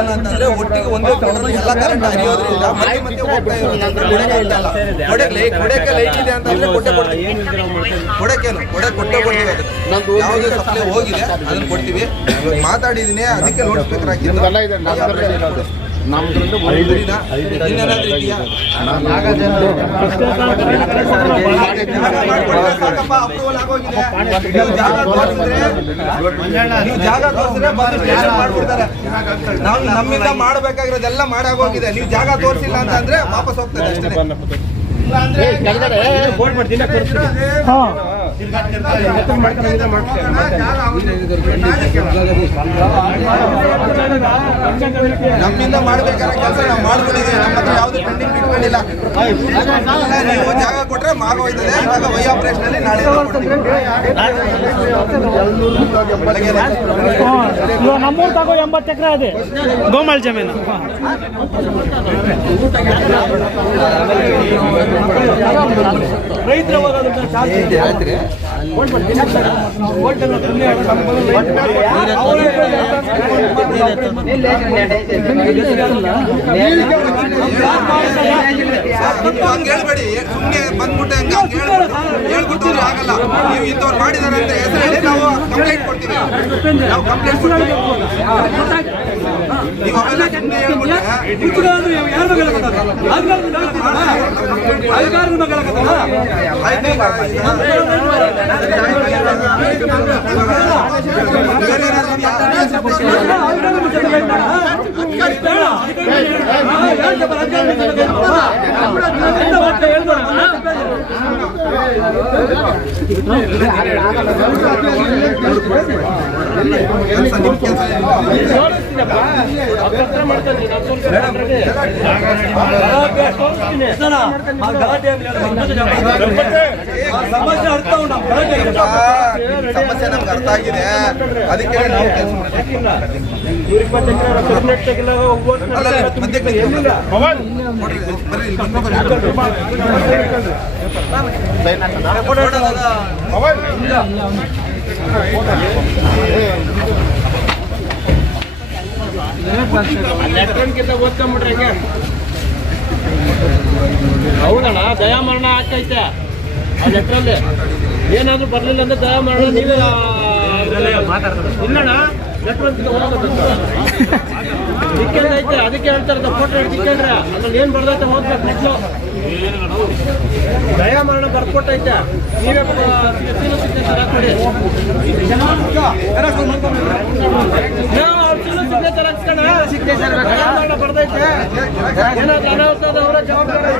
ಅಂತಂದ್ರೆ ಒಟ್ಟಿಗೆ ಒಂದೇ ಎಲ್ಲ ಕರೆಂಟ್ ಹರಿಯೋದ್ರಿಂದ ಮತ್ತೆ ಹೋಗ್ತಾ ಕೊಡಕ್ಕೆ ಲೈಟ್ ಇದೆ ಅಂತಂದ್ರೆ ಕೊಟ್ಟೆ ಕೊಡ್ತೀವಿ. ಕೊಡೆ ಕೊಡ್ತೀವಿ. ಅದು ಯಾವುದೇ ಸಪ್ಲೈ ಹೋಗಿದೆ ಅದನ್ನ ಕೊಡ್ತೀವಿ. ಮಾತಾಡಿದೀನಿ, ಅದಕ್ಕೆ ಲೌಡ್ ಸ್ಪೀಕರ್ ಹಾಕಿದ್ದು. ಜಾಗ ತೋರಿಸಿದ್ರೆ ಮಾಡ್ಬಿಡ್ತಾರೆ. ನಾವು ನಮ್ಮಿಂದ ಮಾಡಬೇಕಾಗಿರೋದೆಲ್ಲ ಮಾಡಾಗೋಗಿದೆ. ನೀವು ಜಾಗ ತೋರಿಸಿಲ್ಲ ಅಂತಂದ್ರೆ ವಾಪಸ್ ಹೋಗ್ತದೆ ಅಷ್ಟೇ. ನಮ್ಮಿಂದ ಮಾಡ್ಬೇಕಾದ್ರೆ ಕೆಲಸ ನಾವು ಮಾಡ್ಕೊಂಡಿದ್ದೀವಿ. ನಮ್ಮ ಹತ್ರ ಯಾವುದೇ ಪೆಂಡಿಂಗ್ ಇಟ್ಕೊಂಡಿಲ್ಲ. ನೀವು ಜಾಗ ಕೊಟ್ರೆ ಆಗೋಯ್ತದೆ. ಇವಾಗ ವೈ ಆಪರೇಷನ್ ಅಲ್ಲಿ ನಾಳೆ ನಮ್ಮೂರು ತಗೋ 80 ಎಕರೆ ಅದೇ ಗೋಮಾಳ್ ಜಮೀನು. ರೈತರ ಹೇಳ್ಬೇಡಿ, ಸುಮ್ಮನೆ ಬಂದ್ಬಿಟ್ಟೆ ಹೇಳ್ಬಿಟ್ಟು ಆಗಲ್ಲ. ನೀವು ಇಂಥವ್ರು ಮಾಡಿದಾರೆ ಅಂತ ಹೆಸರು ಹೇಳಿ ನಾವು ಕಂಪ್ಲೇಂಟ್ ಕೊಡ್ತೀವಿ. ನಾವು ಕಂಪ್ಲೇಂಟ್ ಕೊಡ್ತೀವಿ. ನೀವು ಅವೆಲ್ಲ ಸುಮ್ಮನೆ ಹೇಳ್ಬಿಟ್ಟೆ ಸಮಸ್ಯೆ ನಮ್ಗೆ ಅರ್ಥ ಆಗಿದೆ. ಅದಕ್ಕೆ ನಾವು ಓದ್ಕೊಂಡ್ಬಿಟ್ರೆ ಹೌದಣ್ಣ, ದಯಾಮರಣ ಆಗ್ತೈತೆ ಆ ಲೆಟ್ರಲ್ಲಿ. ಏನಾದ್ರು ಬರ್ಲಿಲ್ಲ ಅಂದ್ರೆ ದಯಾಮರಣ ನೀವೇ ಇಲ್ಲಣ್ಣ ಲೆಟ್ರ್ ಐತೆ. ಅದಕ್ಕೆ ಹೇಳ್ತಾರೆ ಫೋಟೋ ಹಿಡ್ಕೊಂಡ್ರೆ ಅದ್ರಲ್ಲಿ ಏನ್ ಬರ್ದೈತೆ ಓದ್ಬೇಕು. ನೆಟ್ಲು ದಯಾಮರಣ ಬರ್ಕೊಟ್ಟೈತೆ. ನೀವೇ ಸಿಗ್ನೇಚರ್ ಹಾಕ್ಬಿಡಿ. ಸಿಗ್ನೇಚರ್ ಹಾಕ್ಸ್ಕಣ. ದಯಾಮರಣ ಬರ್ದೈತೆ. ಏನಾದ್ರು ಅನಾಹುತ ಅವರ ಜವಾಬ್ದಾರಿ.